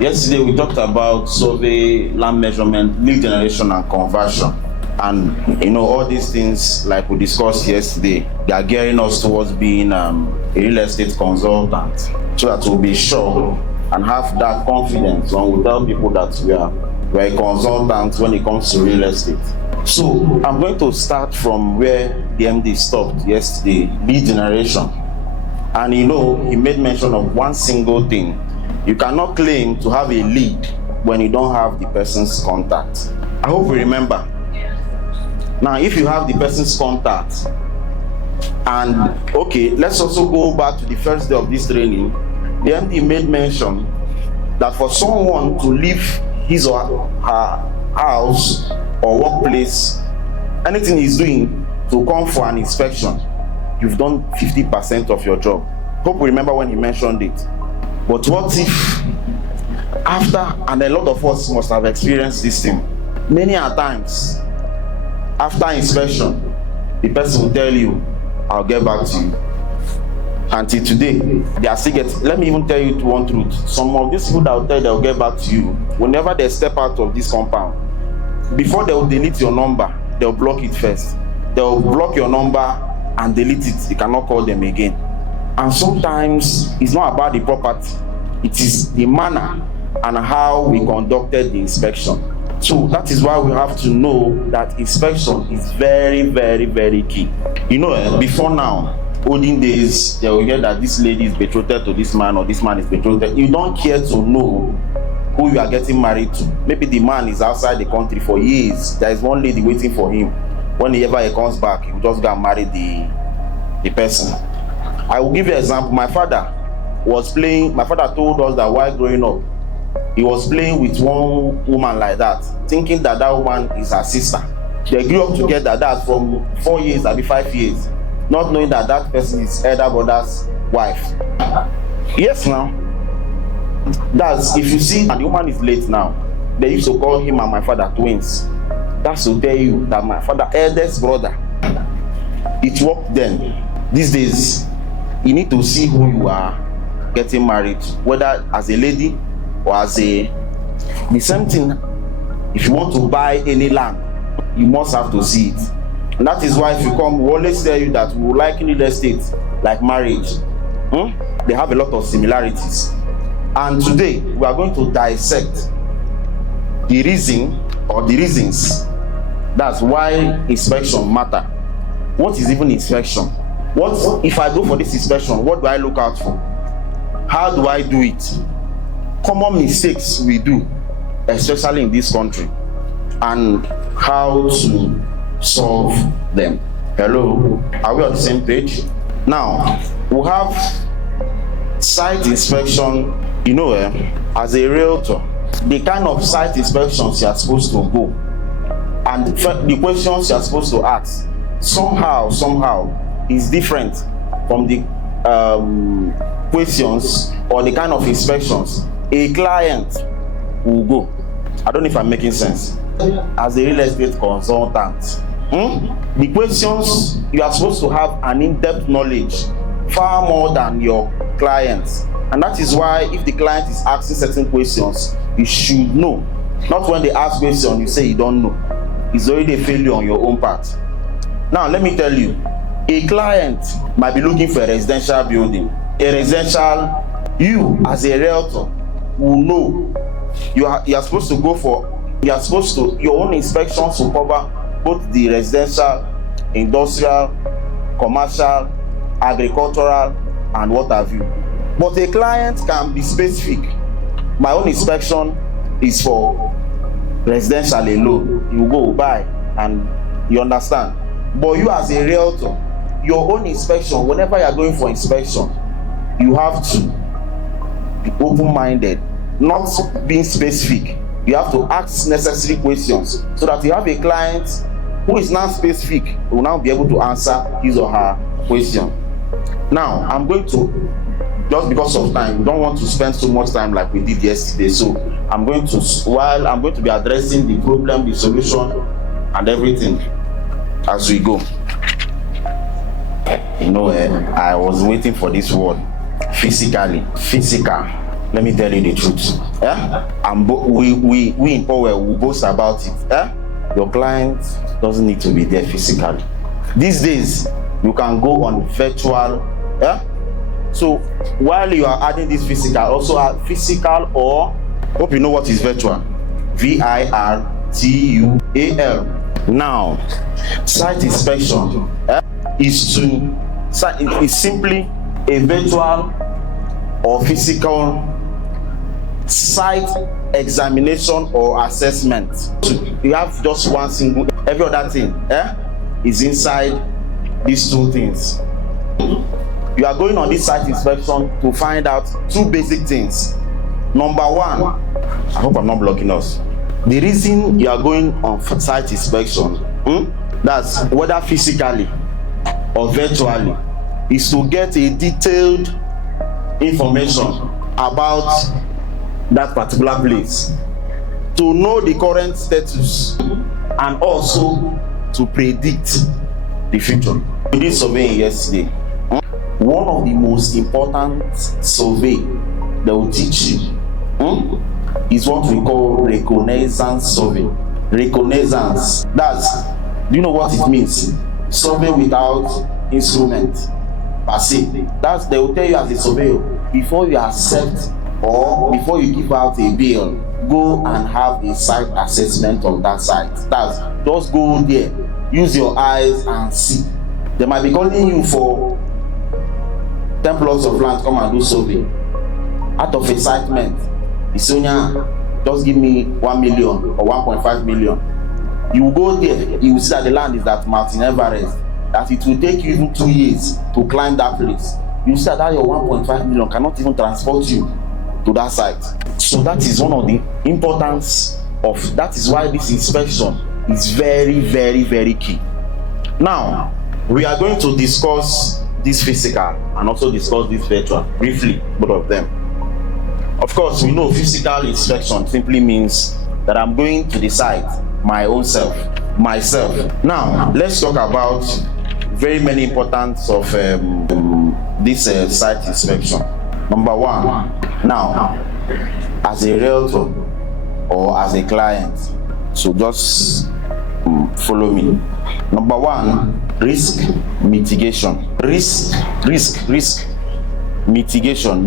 Yesterday we talked about survey, land measurement, lead generation and conversion. And all these things, like we discussed yesterday, they are gearing us towards being a real estate consultant, so that we'll be sure and have that confidence when we tell people that we're a consultant when it comes to real estate. So I'm going to start from where the MD stopped yesterday, lead generation. And he made mention of one single thing. You cannot claim to have a lead when you don't have the person's contact. I hope you remember. Now, if you have the person's contact, and okay, let's also go back to the first day of this training. The MD made mention that for someone to leave his or her house or workplace, anything he's doing, to come for an inspection, you've done 50% of your job. Hope you remember when he mentioned it. But what if after, and a lot of us must have experienced this thing, many a times, after inspection, the person will tell you, I'll get back to you. Until today, they are still getting. Let me even tell you one truth. Some of these people that will tell you they'll get back to you, whenever they step out of this compound, before they will delete your number, they'll block it first. They'll block your number and delete it. You cannot call them again. And sometimes it's not about the property, it is the manner and how we conducted the inspection. So that is why we have to know that inspection is very, very, very key. Before now, olden days, they will hear that this lady is betrothed to this man or this man is betrothed. You don't care to know who you are getting married to. Maybe the man is outside the country for years. There is one lady waiting for him. Whenever he comes back, he will just go and marry the person. I will give you an example. My father told us that while growing up, he was playing with one woman like that, thinking that woman is her sister. They grew up together, that's from 4 years, maybe 5 years, not knowing that person is elder brother's wife. Yes, now. That's if you see, and the woman is late now. They used to call him and my father twins. That's to tell you that my father, eldest brother, it worked then. These days, you need to see who you are getting married, whether as a lady or as the same thing. If you want to buy any land, you must have to see it. And that is why if you come, we always tell you that we like real estate like marriage. They have a lot of similarities. And today we are going to dissect the reason or the reasons that's why inspection matter. What is even inspection? What if I go for this inspection, what do I look out for? How do I do it? Common mistakes we do, especially in this country, and how to solve them. Hello, are we on the same page? Now, we have site inspection. As a realtor, the kind of site inspections you are supposed to go, and the questions you are supposed to ask, somehow is different from the questions or the kind of inspections a client will go. I don't know if I'm making sense. As a real estate consultant, the questions, you are supposed to have an in-depth knowledge far more than your clients. And that is why if the client is asking certain questions, you should know. Not when they ask questions, you say you don't know. It's already a failure on your own part. Now, let me tell you, a client might be looking for a residential building. You as a realtor will know you are supposed to go for, your own inspections will cover both the residential, industrial, commercial, agricultural, and what have you. But a client can be specific. My own inspection is for residential alone. You go buy, and you understand. But you as a realtor, your own inspection, whenever you are going for inspection, you have to be open-minded, not being specific. You have to ask necessary questions so that you have a client who is not specific, will now be able to answer his or her question. Now, I'm going to, just because of time, we don't want to spend so much time like we did yesterday. So I'm going to be addressing the problem, the solution, and everything as we go. I was waiting for this word, physical. Let me tell you the truth. And we in Powell will boast about it. Your client doesn't need to be there physically. These days, you can go on virtual. So while you are adding this physical, also add physical, or hope you know what is virtual. virtual. Now, site inspection is simply a virtual or physical site examination or assessment. So you have just one single, every other thing is inside these two things. You are going on this site inspection to find out two basic things. Number one, I hope I'm not blocking us. The reason you are going on site inspection, that's whether physically or virtually, is to get a detailed information about that particular place, to know the current status, and also to predict the future. We did surveying yesterday. One of the most important survey they will teach you is what we call reconnaissance survey. Reconnaissance, that's, do you know what it means? Survey without instrument per se. That's, they will tell you as a surveyor, before you accept or before you give out a bill, go and have a site assessment on that site. That's, just go there, use your eyes and see. They might be calling you for 10 plots of land, come and do survey. Out of excitement, it's only just give me 1 million or 1.5 million. You go there, you will see that the land is at Mountain Everest, that it will take you even 2 years to climb that place. You see that your 1.5 million cannot even transport you to that site. So that is one of the importance of, that is why this inspection is very, very, very key. Now, we are going to discuss this physical and also discuss this virtual briefly, both of them. Of course, we know physical inspection simply means that I'm going to the site myself. Now, let's talk about very many importance of this site inspection. Number one, now, as a realtor or as a client, so just follow me. Number one, risk mitigation. Risk mitigation.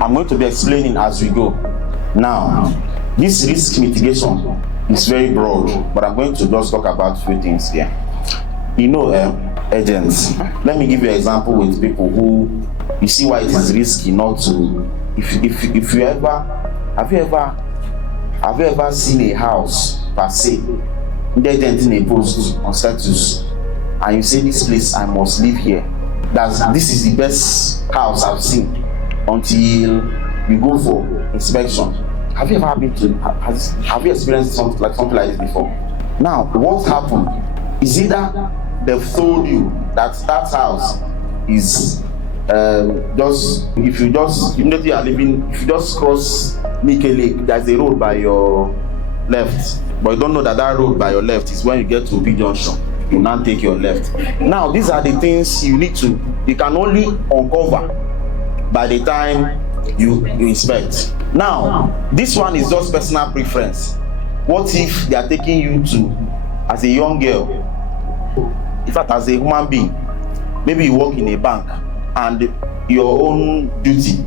I'm going to be explaining as we go. Now, this risk mitigation is very broad, but I'm going to just talk about a few things here. You know, agents. Let me give you an example with people who, you see why it is risky not to, if you ever, have you ever seen a house per se, the agent in a post on status, and you say, this place, I must live here. This is the best house I've seen, until you go for inspection. Have you ever been to, have you experienced something like this before? Now, what happened is either they've told you that house is if you just cross Nike Lake, there's a road by your left, but you don't know that road by your left is when you get to B Junction. You now take your left. Now, these are the things you can only uncover by the time you inspect. Now, this one is just personal preference. What if they are taking you to, as a young girl, in fact, as a human being, maybe you work in a bank, and your own duty,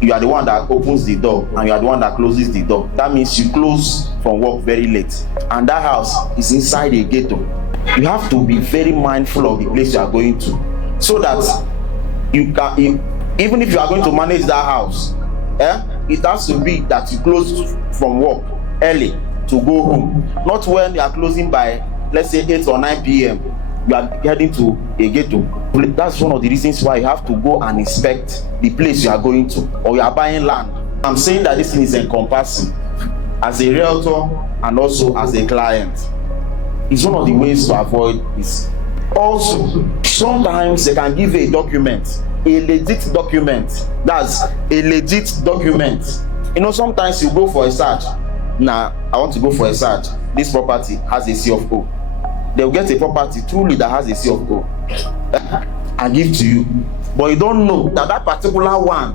you are the one that opens the door and you are the one that closes the door. That means you close from work very late, and that house is inside a ghetto. You have to be very mindful of the place you are going to, so that you can, even if you are going to manage that house, it has to be that you close from work early to go home, not when you are closing by, let's say, 8 or 9 p.m. you are heading to a ghetto. That's one of the reasons why you have to go and inspect the place you are going to, or you are buying land. I'm saying that this thing is encompassing as a realtor and also as a client. It's one of the ways to avoid this. Also, sometimes they can give a document, a legit document. That's a legit document. You know, sometimes you go for a search. Now, I want to go for a search. This property has a C of O. They'll get a property truly that has a C of O. and give to you, but you don't know that that particular one,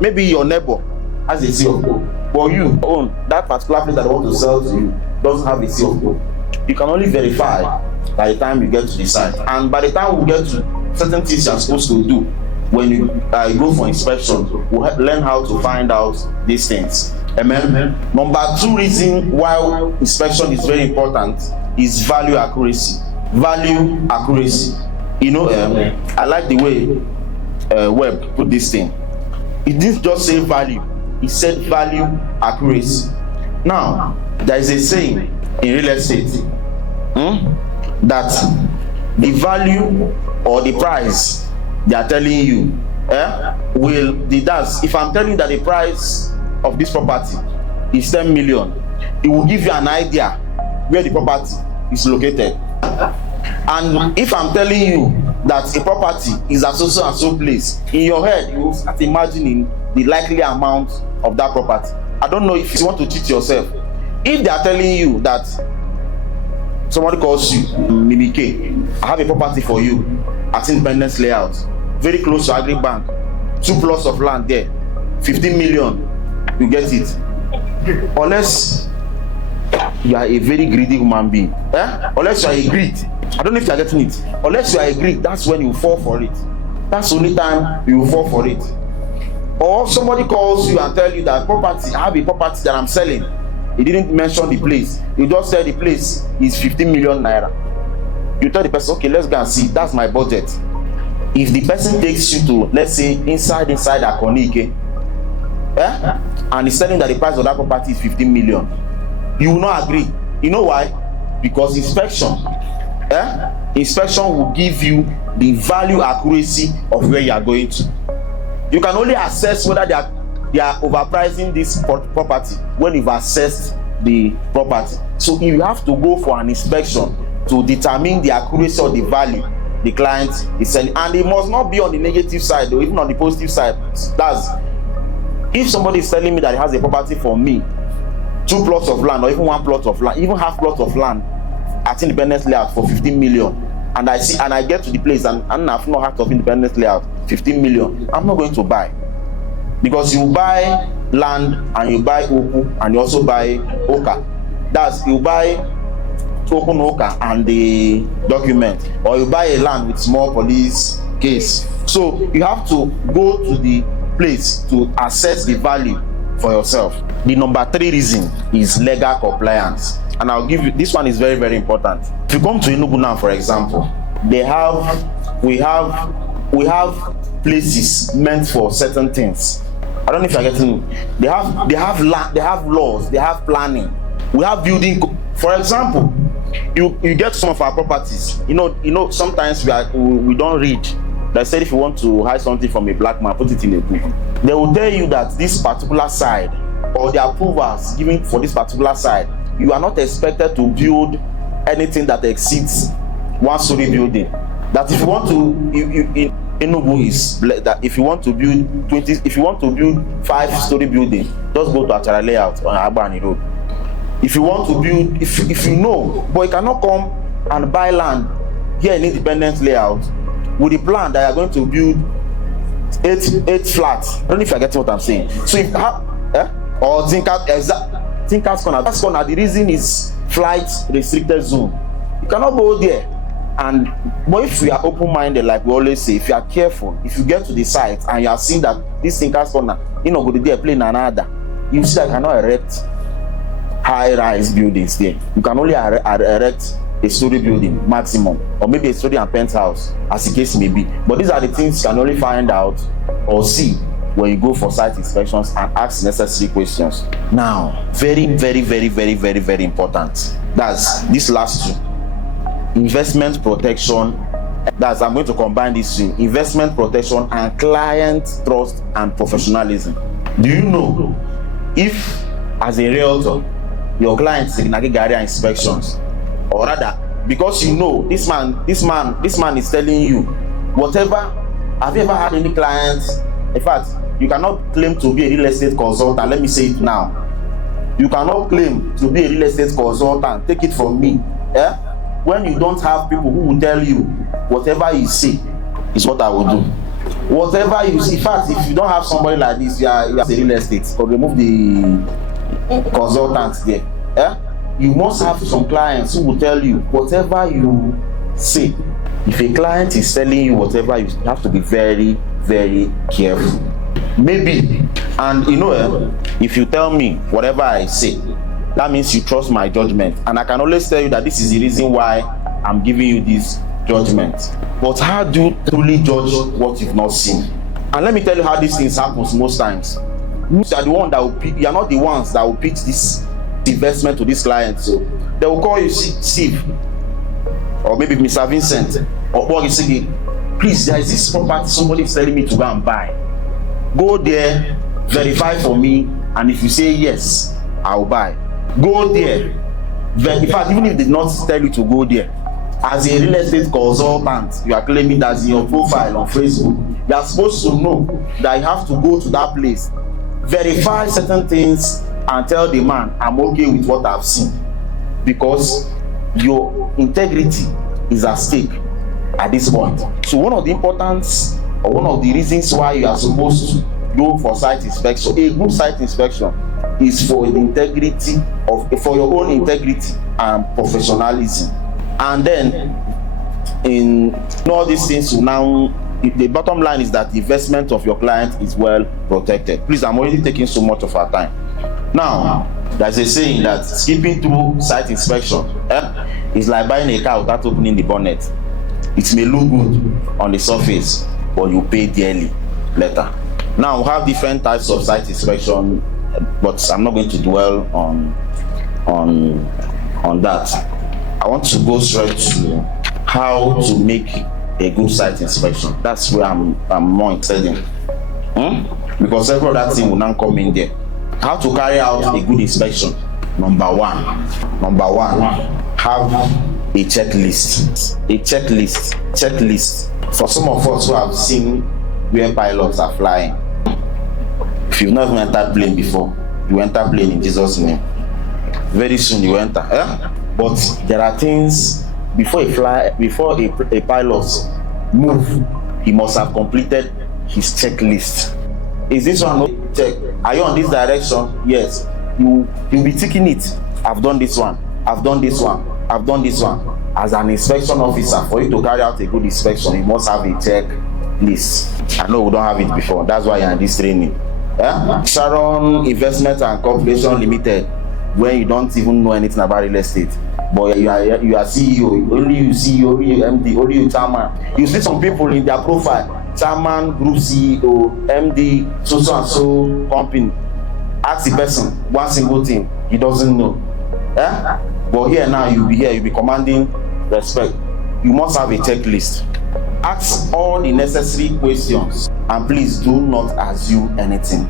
maybe your neighbor has a seal of gold, but you own that particular place that they want to sell to you doesn't have a seal of gold. You can only verify by the time you get to the site, and by the time we get to certain things you're supposed to do when you go for inspection, we'll learn how to find out these things. Amen. Number 2 reason why inspection is very important is value accuracy. Value accuracy. You know, I like the way Webb put this thing. It didn't just say value, he said value accuracy. Now, there is a saying in real estate that the value or the price they are telling you if I'm telling you that the price of this property is 10 million, it will give you an idea where the property is located. And if I'm telling you that a property is at so and so place, in your head you will start imagining the likely amount of that property. I don't know if you want to cheat yourself. If they are telling you that somebody calls you, Mimike, I have a property for you at Independence Layout, very close to Agri Bank, 2 plots of land there, 15 million, you get it. Unless you are a very greedy human being, unless you are a greed, I don't know if you are getting it. Unless you are a greed, that's when you fall for it. That's the only time you will fall for it. Or somebody calls you and tell you that property, I have a property that I'm selling. He didn't mention the place. He just said the place is 15 million naira. You tell the person, okay, let's go and see. That's my budget. If the person takes you to, let's say, inside Akonike, and he's telling that the price of that property is 15 million, you will not agree. You know why? Because inspection will give you the value accuracy of where you are going to. You can only assess whether they are overpricing this property when you've assessed the property. So you have to go for an inspection to determine the accuracy of the value the client is selling, and it must not be on the negative side or even on the positive side. That's if somebody is telling me that he has a property for me, 2 plots of land or even 1 plot of land, even half plot of land at Independence Layout for 15 million, and I get to the place and I've not heard of Independence Layout, 15 million, I'm not going to buy. Because you buy land and you buy Oku and you also buy Oka. That's, you buy Open Oka and the document, or you buy a land with small police case. So you have to go to the place to assess the value for yourself. The number 3 reason is legal compliance, and I'll give you this one. Is very, very important. If you come to Enugu now, for example, we have places meant for certain things. I don't know if you're getting. They have land, they have laws, they have planning. We have building. For example, you get some of our properties. You know sometimes we don't read. They said if you want to hide something from a black man, put it in a book. They will tell you that this particular side, or the approvals given for this particular side, you are not expected to build anything that exceeds 1-story building. That if you want to, Enugu is that if you want to build 5-story building, just go to Achara Layout on Agbani Road. If you want to build, if you know, but you cannot come and buy land here in Independence Layout with the plan that you are going to build 8 flats. I don't know if you are getting what I'm saying. So if or Tinker's Corner. That's corner. The reason is flight restricted zone. You cannot go there. But if you are open-minded, like we always say, if you are careful, if you get to the site and you are seeing that this Tinker's Corner, go to there play another, you see that you cannot erect high-rise buildings there. You can only erect a story building maximum, or maybe a story and penthouse, as the case may be. But these are the things you can only find out or see when you go for site inspections and ask necessary questions. Now, very, very, very, very, very, very important. That's these last 2. Investment protection. That's, I'm going to combine these 2. Investment protection and client trust and professionalism. Do you know if, as a realtor, your client is taking area inspections, or rather, because you know this man is telling you whatever. Have you ever had any clients? In fact, you cannot claim to be a real estate consultant. Let me say it now. You cannot claim to be a real estate consultant. Take it from me. When you don't have people who will tell you whatever you say is what I will do. Whatever you see, in fact, if you don't have somebody like this, you are a real estate, or remove the consultants there. You must have some clients who will tell you whatever you say. If a client is telling you whatever, you have to be very, very careful. Maybe, and if you tell me whatever I say, that means you trust my judgment, and I can always tell you that this is the reason why I'm giving you this judgment. But how do you truly judge what you've not seen? And let me tell you how these things happen most times. You are the one that will pick, you are not the ones that will pitch this investment to this client. So they will call you Steve, or maybe Mr. Vincent, or you say, please, there is this property somebody is telling me to go and buy. Go there, verify for me, and if you say yes, I'll buy. Go there. In fact, even if they did not tell you to go there, as a real estate consultant, you are claiming that in your profile on Facebook, you are supposed to know that you have to go to that place, verify certain things, and tell the man, I'm okay with what I've seen, because your integrity is at stake at this point. So one of the importance, or one of the reasons why you are supposed to go for site inspection, a good site inspection, is for the integrity for your own integrity and professionalism. And then in all these things, now the bottom line is that the investment of your client is well protected. Please, I'm already taking so much of our time. Now, there's a saying that skipping through site inspection is like buying a car without opening the bonnet. It may look good on the surface, but you pay dearly later. Now, we have different types of site inspection, but I'm not going to dwell on that. I want to go straight to how to make a good site inspection. That's where I'm more interested in, because several other things will now come in there. How to carry out a good inspection? Number one, have a checklist. For some of us who have seen where pilots are flying, if you've not even entered plane before, you enter plane in Jesus' name. Very soon you enter. But there are things before a pilot move, he must have completed his checklist. Is this one check? Are you on this direction? Yes. You'll be ticking it. I've done this one. I've done this one. I've done this one. As an inspection officer, for you to carry out a good inspection, you must have a checklist. I know we don't have it before. That's why you're in this training. Sharon Investment and Corporation Limited, when you don't even know anything about real estate, but you are CEO, only you CEO, only you MD, only you chairman. You see some people in their profile, chairman, group CEO, MD, so and so company. Ask the person one single thing, he doesn't know. But here now, you'll be commanding respect. You must have a checklist. Ask all the necessary questions, and please do not assume anything.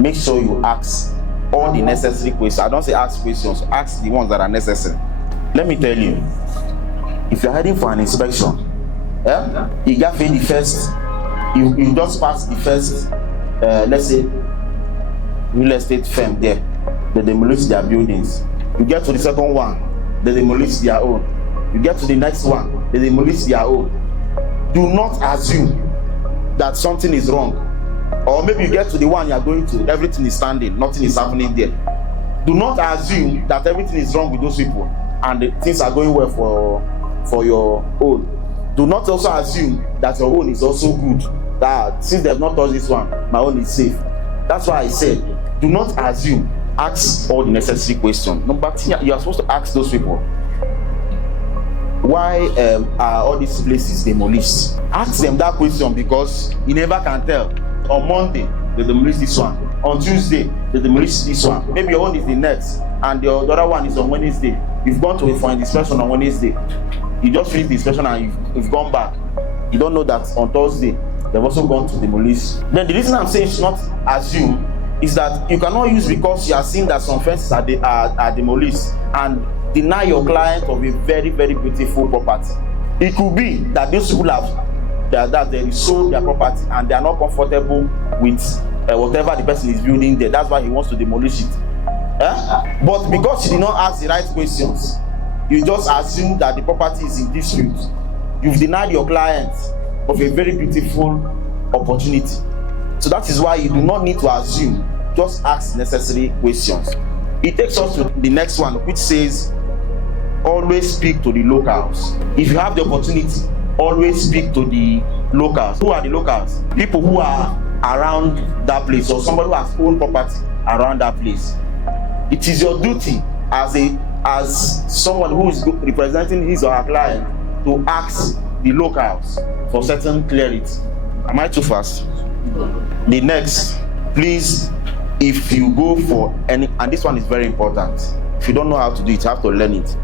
Make sure you ask all the necessary questions. I don't say ask questions, ask the ones that are necessary. Let me tell you, if you're heading for an inspection, you get the first, you just pass the first, let's say, real estate firm there, they demolish their buildings. You get to the second one, they demolish their own. You get to the next one, they demolish their own. Do not assume that something is wrong. Or maybe you get to the one you are going to, everything is standing, nothing is happening there. Do not assume that everything is wrong with those people and the things are going well for your own. Do not also assume that your own is also good. That since they have not touched this one, my own is safe. That's why I said, do not assume. Ask all the necessary questions. Number two, you are supposed to ask those people, why are all these places demolished? Ask them that question, because you never can tell. On Monday, they demolish this one. On Tuesday, they demolish this one. Maybe your own is the next, and the other one is on Wednesday. You've gone to for an inspection on Wednesday. You just finished the inspection and you've gone back. You don't know that on Thursday, they've also gone to demolish. Then the reason I'm saying you should not assume is that you cannot use because you are seeing that some fences are demolished and deny your client of a very, very beautiful property. It could be that these people that they sold their property and they are not comfortable with whatever the person is building there. That's why he wants to demolish it. But because you did not ask the right questions, you just assume that the property is in dispute. You've denied your client of a very beautiful opportunity. So that is why you do not need to assume, just ask necessary questions. It takes us to the next one, which says, always speak to the locals. If you have the opportunity, always speak to the locals. Who are the locals? People who are around that place, or somebody who has owned property around that place. It is your duty as someone who is representing his or her client to ask the locals for certain clarity. Am I too fast? The next, please, if you go for any, and this one is very important, if you don't know how to do it, you have to learn it.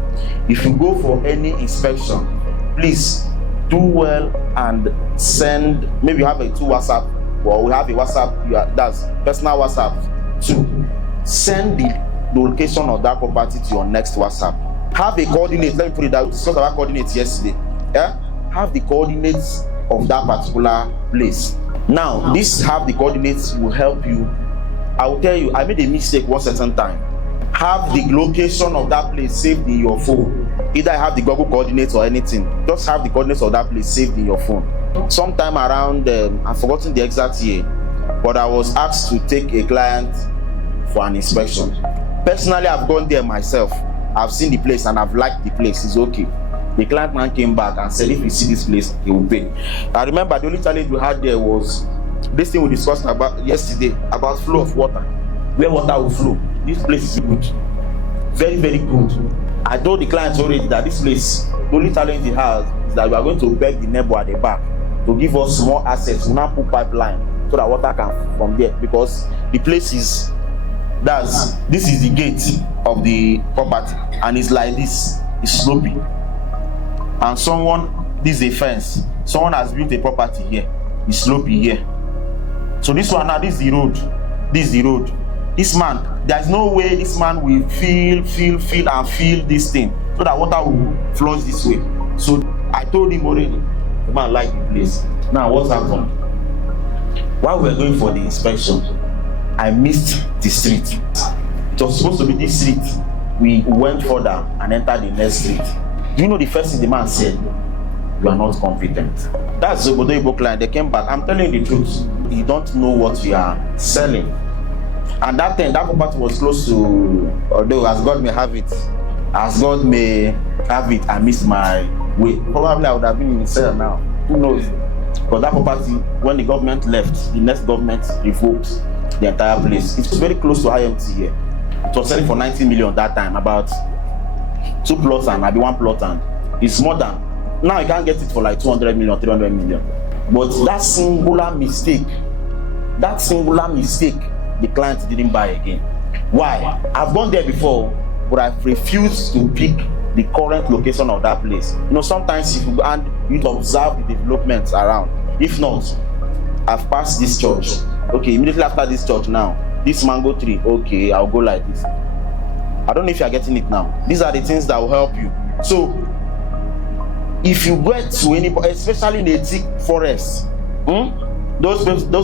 If you go for any inspection, please do well and send, maybe you have a two WhatsApp, or we have a WhatsApp, that's personal WhatsApp, to send the location of that property to your next WhatsApp. Have a coordinate, let me put it down, we discussed about coordinates yesterday. Yeah? Have the coordinates of that particular place. Now, this have the coordinates will help you. I will tell you, I made a mistake one certain time. Have the location of that place saved in your phone. Either I have the Google coordinates or anything. Just have the coordinates of that place saved in your phone. Sometime around, I've forgotten the exact year, but I was asked to take a client for an inspection. Personally, I've gone there myself. I've seen the place and I've liked the place. It's okay. The client man came back and said, if you see this place, he will pay. I remember the only challenge we had there was this thing we discussed about yesterday, about flow of water. Where water will flow. This place is good. Very, very good. I told the client already that this place, the only challenge it has is that we are going to beg the neighbor at the back to give us more access. We now put pipeline so that water can from there, because the place is, this is the gate of the property, and it's like this, it's sloping. And this is a fence. Someone has built a property here, it's sloping here. So this one now, this is the road. This is the road. This man, there's no way this man will feel this thing, so that water will flush this way. So I told him already, the man liked the place. Now what's happened? While we were going for the inspection, I missed the street. It was supposed to be this street. We went further and entered the next street. Do you know the first thing the man said? You are not competent. That's the Igbo client. They came back. I'm telling you the truth. You don't know what you are selling. And that property was close to, although as God may have it, I missed my way. Probably I would have been in cell now. Who knows? Because that property, when the government left, the next government revoked the entire place. It was very close to IMT here. It was selling for 90 million that time, about 2 plots and maybe 1 plot, and it's more than. Now you can't get it for like 200 million, 300 million. But that singular mistake, the client didn't buy again. Why? I've gone there before, but I've refused to pick the current location of that place. You know, sometimes if you go and you observe the developments around. If not, I've passed this church. Okay, immediately after this church now, this mango tree, okay, I'll go like this. I don't know if you're getting it now. These are the things that will help you. So, if you get to any, especially in a thick forest, those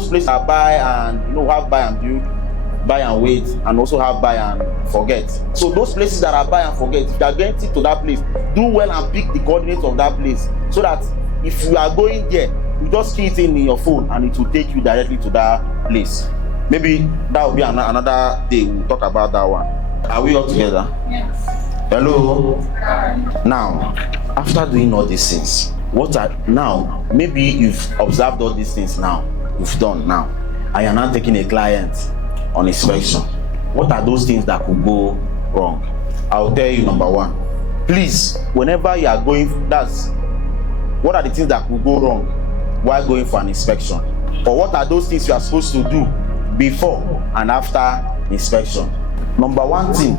places are buy and, have buy and build, buy and wait, and also have buy and forget. So those places that are buy and forget, if you are getting to that place, do well and pick the coordinates of that place, so that if you are going there, you just key it in your phone and it will take you directly to that place. Maybe that will be another day we'll talk about that one. Are we all together? Yes. Hello? Now, after doing all these things, now, maybe you've observed all these things now, you've done now, and you're now taking a client on inspection. What are those things that could go wrong? I'll tell you. Number one, please, whenever you are going, what are the things that could go wrong while going for an inspection? Or what are those things you are supposed to do before and after inspection? Number one thing,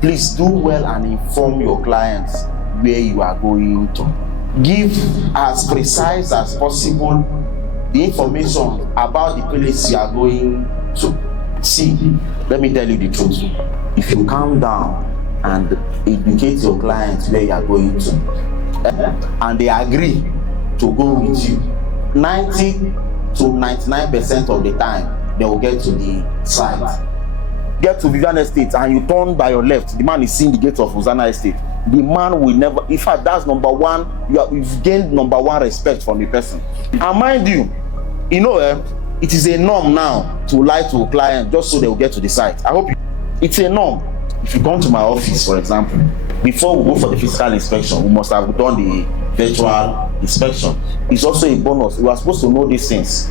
please do well and inform your clients where you are going to. Give as precise as possible the information about the place you are going to. See, let me tell you the truth. If you calm down and educate your clients where you are going to, and they agree to go with you, 90 to 99% of the time, they will get to the site. Get to Vivian Estate and you turn by your left, the man is seeing the gate of Hosanna Estate. the man will never, in fact, that's number one, you've gained number one respect from the person. And mind you, it is a norm now to lie to a client just so they will get to the site. I hope it's a norm. If you come to my office, for example, before we go for the physical inspection, we must have done the virtual inspection. It's also a bonus. We are supposed to know these things.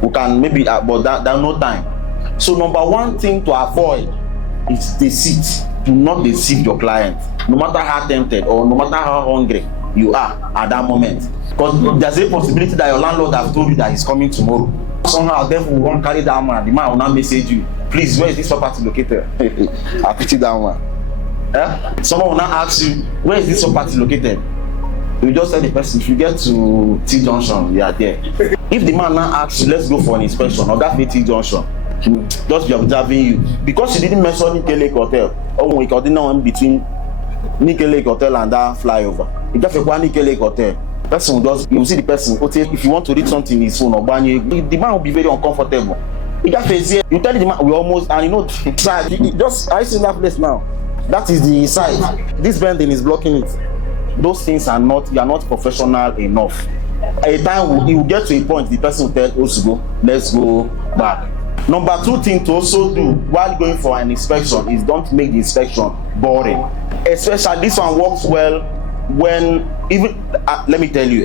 We can maybe, but there's no time. So number one thing to avoid is deceit. Do not deceive your client, no matter how tempted or no matter how hungry you are at that moment. Because there's a possibility that your landlord has told you that he's coming tomorrow. Somehow, therefore, we won't carry that man. The man will not message you. Please, where is this property located? I pity that one. Someone will not ask you, where is this property located? You just tell the person, if you get to T Junction, you are there. If the man now asks you, let's go for an inspection, or that T Junction, he will just be observing you. Because you didn't mention Nike Lake Hotel, or we can know in between Nike Lake Hotel and that flyover. You just go Nike Lake Hotel. Person will just, you will see the person, okay, if you want to read something in his phone or banyo, the man will be very uncomfortable. You just face you tell the man, we almost, and just, I see that place now. That is the side. This bending is blocking it. Those things are not, you are not professional enough. At a time, you will get to a point, the person will tell us to go, let's go back. Number two thing to also do while going for an inspection is don't make the inspection boring. Especially this one works well when, even, let me tell you,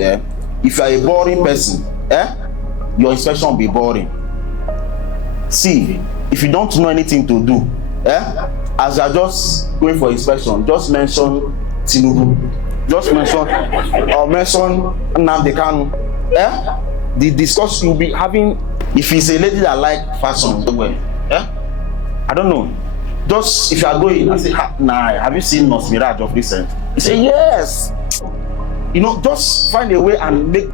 if you are a boring person, your inspection will be boring. See, if you don't know anything to do, as you are just going for inspection, just mention Tinubu. Just mention Nnamdi Kanu. The discussion you'll be having, if it's a lady that like fashion, I don't know. Just if you are going and say, have you seen Nos Mirage of recent? You say yes. Just find a way and make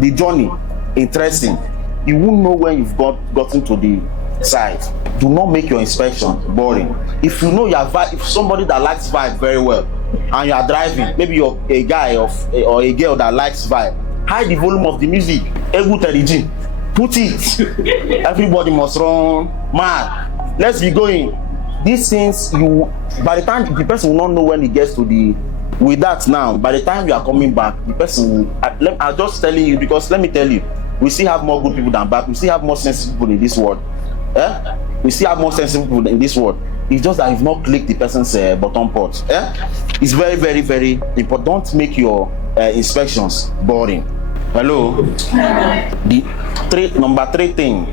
the journey interesting. You won't know when you've gotten to the site. Do not make your inspection boring. If you know if somebody that likes vibe very well, and you are driving, maybe you're a guy or a girl that likes vibe, hide the volume of the music, put it. Everybody must run mad. Let's be going. These things, by the time the person will not know when he gets to with that now, by the time you are coming back, the person will, I'm just telling you, because let me tell you, we still have more good people than bad. We still have more sensitive people in this world. We still have more sensitive people in this world. It's just that you've not clicked the person's button port. It's very, very, very important. Don't make your inspections boring. Hello? Number three thing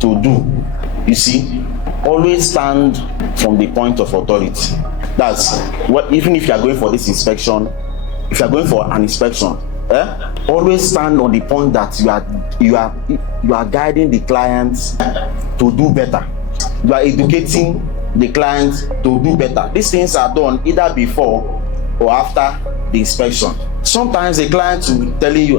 to do, you see, always stand from the point of authority. That's what, even if you are going for this inspection, if you are going for an inspection, always stand on the point that you are guiding the clients to do better. You are educating the client to do better. These things are done either before or after the inspection. Sometimes the client will tell you,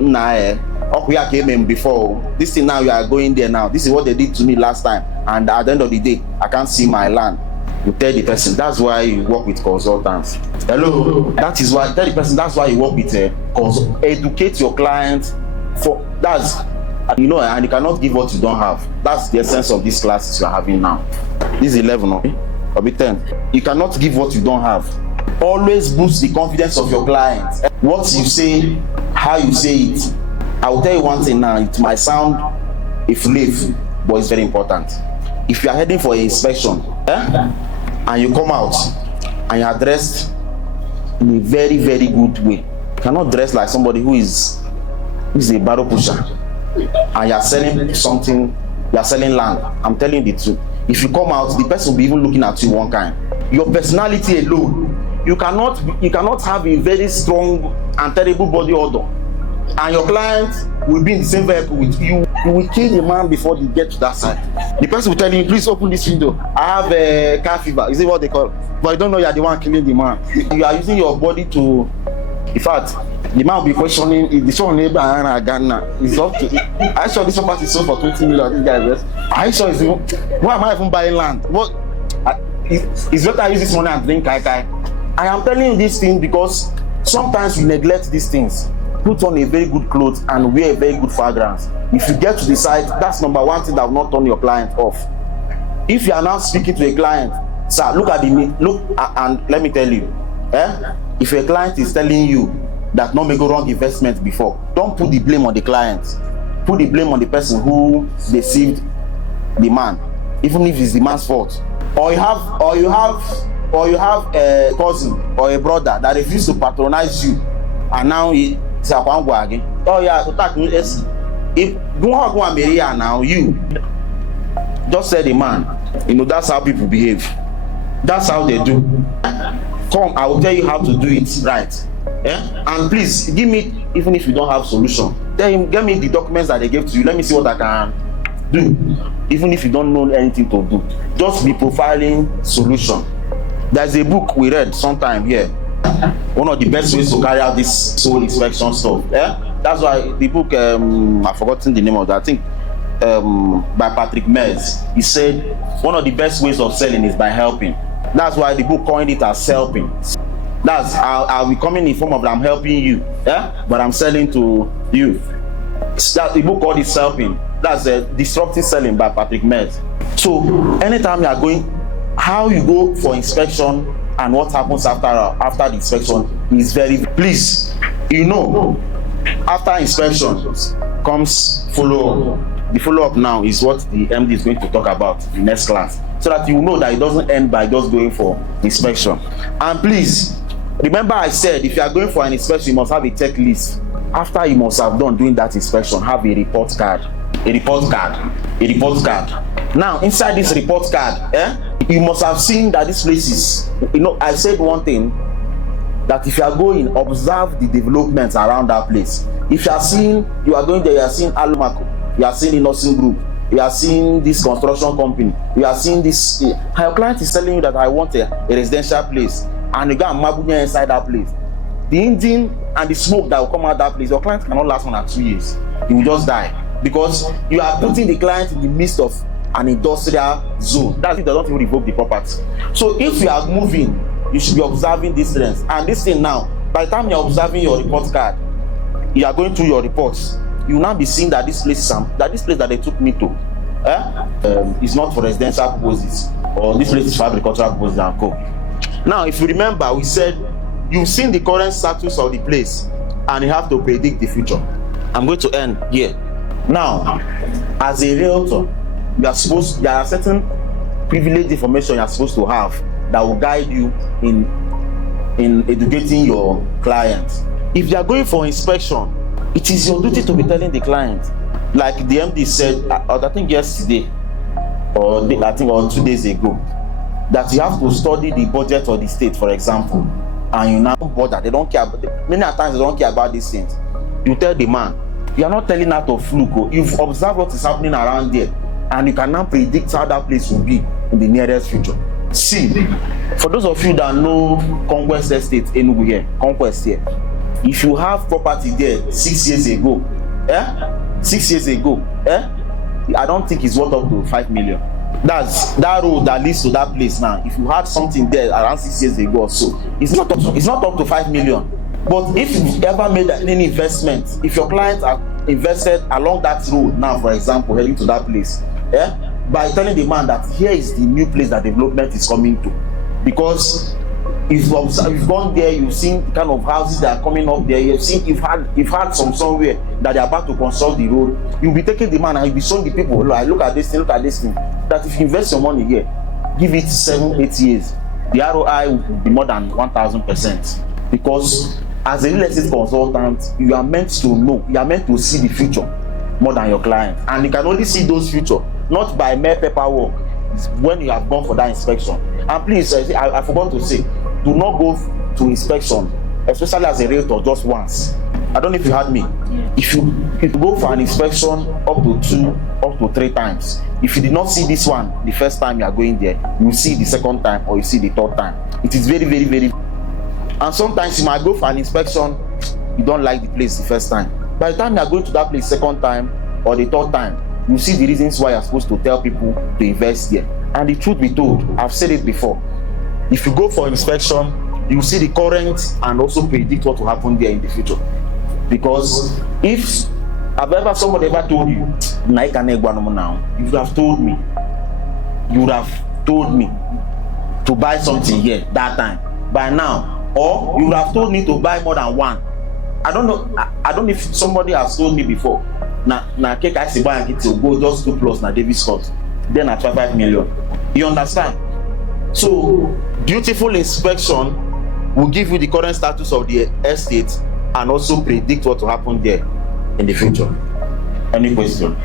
we came in before. This thing now you are going there now. This is what they did to me last time, and at the end of the day, I can't see my land. You tell the person, that's why you work with consultants. Hello, that is why, tell the person, that's why you work with educate your client and you cannot give what you don't have. That's the essence of these classes you are having now. This is 11 or be 10. You cannot give what you don't have. Always boost the confidence of your client. What you say, how you say it. I will tell you one thing now, it might sound a fluff, but it's very important. If you are heading for an inspection, and you come out and you are dressed in a very, very good way. You cannot dress like somebody who is a barrel pusher, and you are selling something, you are selling land. I'm telling you the truth. If you come out, the person will be even looking at you one kind. Your personality alone, you cannot have a very strong and terrible body odor, and your client will be in the same vehicle with you. You will kill the man before they get to that side. The person will tell you, please open this window. I have a car fever. Is it what they call it? But you don't know you are the one killing the man. You are using your body to, in fact, the man will be questioning if the show neighbor and Ghana is up to. I saw this property sold for 20 million. This guy, I saw is why am I even buying land? What? It's better I use this money and drink kai kai. I am telling you this thing because sometimes we neglect these things. Put on a very good clothes and wear a very good fragrance. If you get to the site, that's number one thing that will not turn your client off. If you are now speaking to a client, sir, look and let me tell you, If a client is telling you that no make a wrong investment before, don't put the blame on the client. Put the blame on the person who deceived the man, even if it's the man's fault. Or you have a cousin or a brother that refuse to patronize you, and now he say again. Oh yeah, to talk if go Maria now, you just say the man. You know, that's how people behave. That's how they do. Come, I will tell you how to do it right. Yeah? And please give me, even if you don't have solution, then give me the documents that they gave to you. Let me see what I can do. Even if you don't know anything to do, just be profiling solution. There's a book we read sometime here. One of the best ways to carry out this soul inspection stuff. Yeah? That's why the book, I've forgotten the name of that. I think by Patrick Mez. He said one of the best ways of selling is by helping. That's why the book coined it as helping. That's I'll be coming in form of I'm helping you, yeah, but I'm selling to you. That the book called it helping. That's Disruptive Selling by Patrick Mez. So anytime you are going, how you go for inspection and what happens after the inspection is very, please, you know, after inspection comes follow up. The follow-up now is what the MD is going to talk about in the next class, so that you know that it doesn't end by just going for inspection. And please, remember I said if you are going for an inspection, you must have a checklist. After you must have done doing that inspection, have a report card. A report card. Now, inside this report card, you must have seen that this place is, you know, I said one thing, that if you are going, observe the developments around that place. If you are seeing, you are going there, you are seeing Alumako, you are seeing the nursing group, you are seeing this construction company, you are seeing this, your client is telling you that I want a residential place, and you got a mabunya inside that place. The engine and the smoke that will come out of that place, your client cannot last 1 or 2 years. He will just die, because you are putting the client in the midst of an industrial zone. That's it, they don't even revoke the property. So if you are moving, you should be observing this things. And this thing now, by the time you are observing your report card, you are going through your reports, you will now be seeing that this place that they took me to is not for residential purposes, or this place is for agricultural purposes and co. Now, if you remember, we said you've seen the current status of the place and you have to predict the future. I'm going to end here. Now, as a realtor, there are certain privileged information you are supposed to have that will guide you in educating your clients. If they are going for inspection, it is your duty to be telling the client, like the MD said, I think yesterday, or 2 days ago, that you have to study the budget of the state, for example, and you now bother. They don't care. Many times they don't care about these things. You tell the man, you are not telling out of fluke. You've observed what is happening around there, and you can now predict how that place will be in the nearest future. See, for those of you that know Conquest Estate, Enugu here, Conquest here, if you have property there 6 years ago, 6 years ago, I don't think it's worth up to 5 million. That's that road that leads to that place now. If you had something there around 6 years ago or so, it's not up to 5 million. But if you ever made any investment, if your clients are invested along that road now, for example, heading to that place, by telling the man that here is the new place that development is coming to, because if you've gone there, you've seen the kind of houses that are coming up there, you've had somewhere that they are about to construct the road, you'll be taking the man and you'll be showing the people, look at this thing, that if you invest your money here, give it 7-8 years, the ROI will be more than 1,000%. Because as a real estate consultant, you are meant to know, you are meant to see the future more than your client, and you can only see those future not by mere paperwork. It's when you have gone for that inspection. And please, I forgot to say, do not go to inspection, especially as a realtor, just once. I don't know if you heard me. If you go for an inspection up to 3 times, if you did not see this one the first time you are going there, you will see the second time or you see the third time. It is very, very, very. And sometimes you might go for an inspection, you don't like the place the first time. By the time you are going to that place second time or the third time, you see the reasons why you're supposed to tell people to invest there. And the truth be told, I've said it before, if you go for inspection, you see the current and also predict what will happen there in the future. Because if somebody ever told you, now, you would have told me to buy something here that time. By now, or you would have told me to buy more than one. I don't know. I don't know if somebody has told me before. Na cake I see buy and get to go just 2 plus na Davis Scott. Then at 5 million. You understand? So dutiful inspection will give you the current status of the estate and also predict what will happen there in the future. Any question?